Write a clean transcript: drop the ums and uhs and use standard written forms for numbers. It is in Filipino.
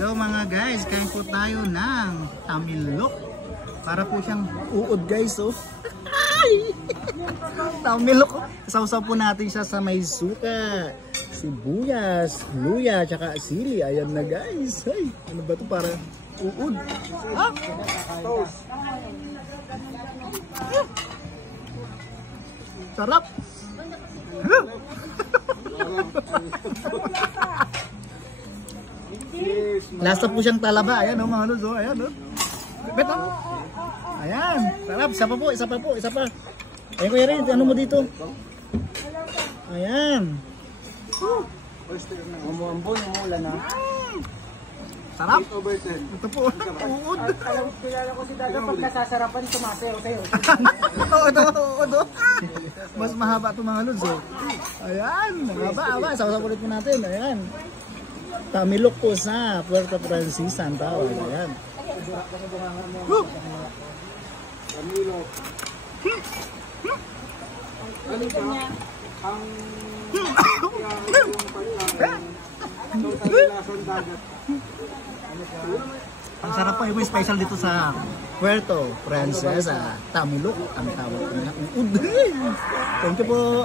Hello mga guys, kain po tayo ng tamilok. Para po siyang uod guys, oh. Tamilok. Sausaw po natin siya sa may suka, sibuyas, luya, tsaka sili. Ayan na guys. Ay, ano ba ito para uod? Ah? Sarap. Lasa po siyang talaba. Ayan o mga lods. Ayan o. Beto. Ayan. Sarap. Isa pa po. Isa pa po. Isa pa. Ayan Kuya Red. Ano mo dito? Ayan. Umuambon. Umuulan na. Sarap. Ito po. Uod. Kilala ko si Dada pag nasasarapan tumasayaw sa'yo. Oo. Ito. Mas mahaba ito mga lods. Ayan. Mahaba. Sawa-sawa ulit po natin. Ayan. Tamilok po sa Puerto Princesa ang tawag. Ayan. Tamilok. Ano ba? Ang sarap po yung special dito sa Puerto Princesa. Tamilok ang tawag niya. Thank you po.